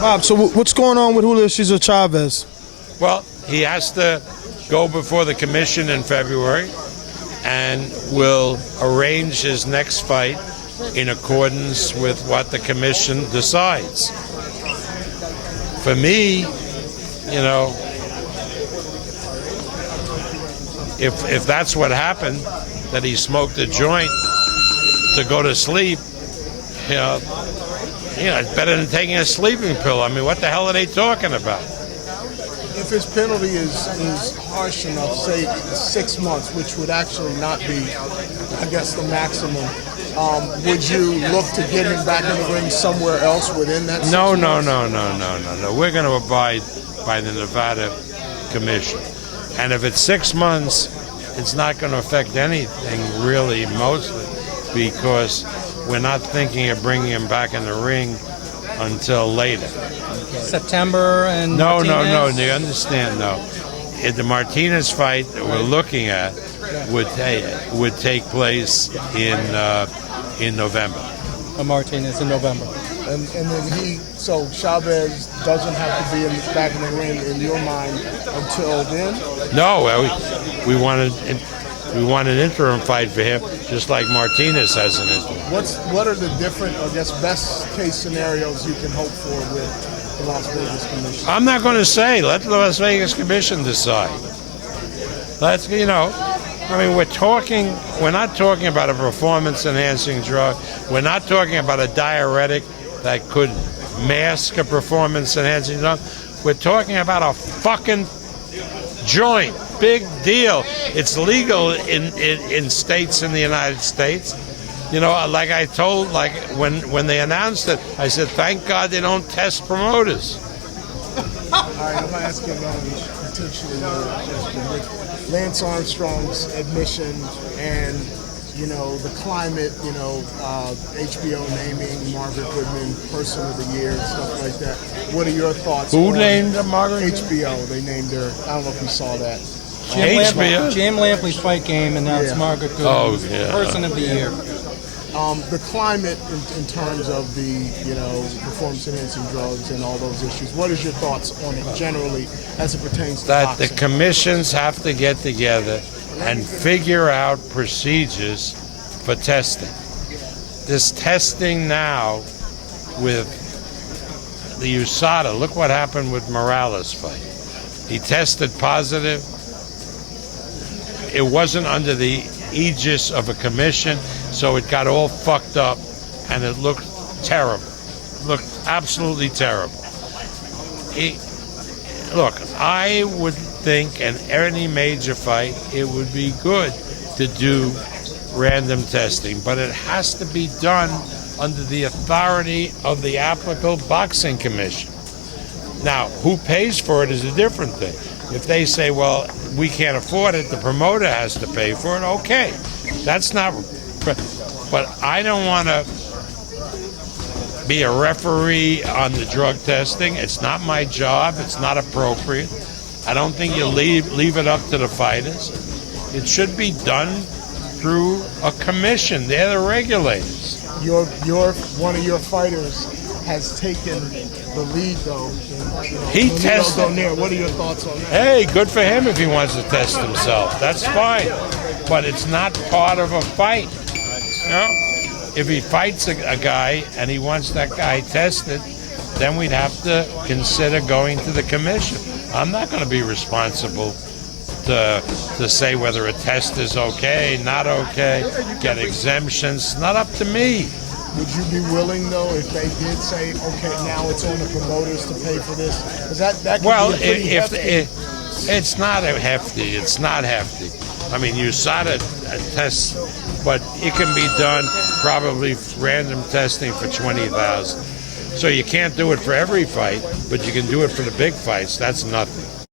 Bob, so what's going on with Julio Cesar Chavez? Well, he has to go before the commission in February and will arrange his next fight in accordance with what the commission decides. For me, you know, if that's what happened, that he smoked a joint to go to sleep, you know, it's better than taking a sleeping pill. I mean, what the hell are they talking about? If his penalty is harsh enough, say 6 months, which would actually not be, I guess, the maximum, would you look to get him back in the ring somewhere else within that 6 No. months? We're going to abide by the Nevada Commission. And if it's 6 months, it's not going to affect anything really, mostly, because we're not thinking of bringing him back in the ring until later. September and No. Martinez? You understand? No. The Martinez fight that we're looking at would take place in November. Martinez in November. And then so Chavez doesn't have to be back in the ring in your mind until then? No, we wanted an interim fight for him, just like Martinez has an interim. What are the different, I guess, best case scenarios you can hope for with the Las Vegas Commission? I'm not going to say. Let the Las Vegas Commission decide. We're not talking about a performance-enhancing drug. We're not talking about a diuretic that could mask a performance-enhancing drug. We're talking about a fucking joint. Big deal. It's legal in states in the United States. You know, like I told, like when they announced it, I said, thank God they don't test promoters. All right, I'm asking potentially with Lance Armstrong's admission and, you know, the climate, you know, HBO naming Margaret Goodman Person of the Year and stuff like that. What are your thoughts? Who named Margaret? HBO. They named her. I don't know if you saw that. Jim Lampley's fight game announced Margaret Goodman Person of the Year. The climate in terms of the, you know, performance-enhancing drugs and all those issues. What is your thoughts on it generally as it pertains to boxing? The commissions have to get together and figure out procedures for testing. This testing now with the USADA, look what happened with Morales' fight. He tested positive. It wasn't under the aegis of a commission, so it got all fucked up, and it looked terrible. Looked absolutely terrible. Look, I would think in any major fight, it would be good to do random testing, but it has to be done under the authority of the applicable boxing commission. Now, who pays for it is a different thing. If they say, well, we can't afford it, the promoter has to pay for it, okay. That's not, but I don't want to be a referee on the drug testing. It's not my job. It's not appropriate. I don't think you leave it up to the fighters. It should be done through a commission. They're the regulators. One of your fighters has taken the lead, though. He tested. What are your thoughts on that? Hey, good for him if he wants to test himself. That's fine. But it's not part of a fight. You know? If he fights a guy and he wants that guy tested, then we'd have to consider going to the commission. I'm not going to be responsible to say whether a test is okay, not okay, get exemptions. It's not up to me. Would you be willing, though, if they did say, okay, now it's on the promoters to pay for this? Because that could be pretty hefty. It's not hefty. It's not hefty. I mean, USADA tests, but it can be done probably random testing for $20,000. So you can't do it for every fight, but you can do it for the big fights. That's nothing.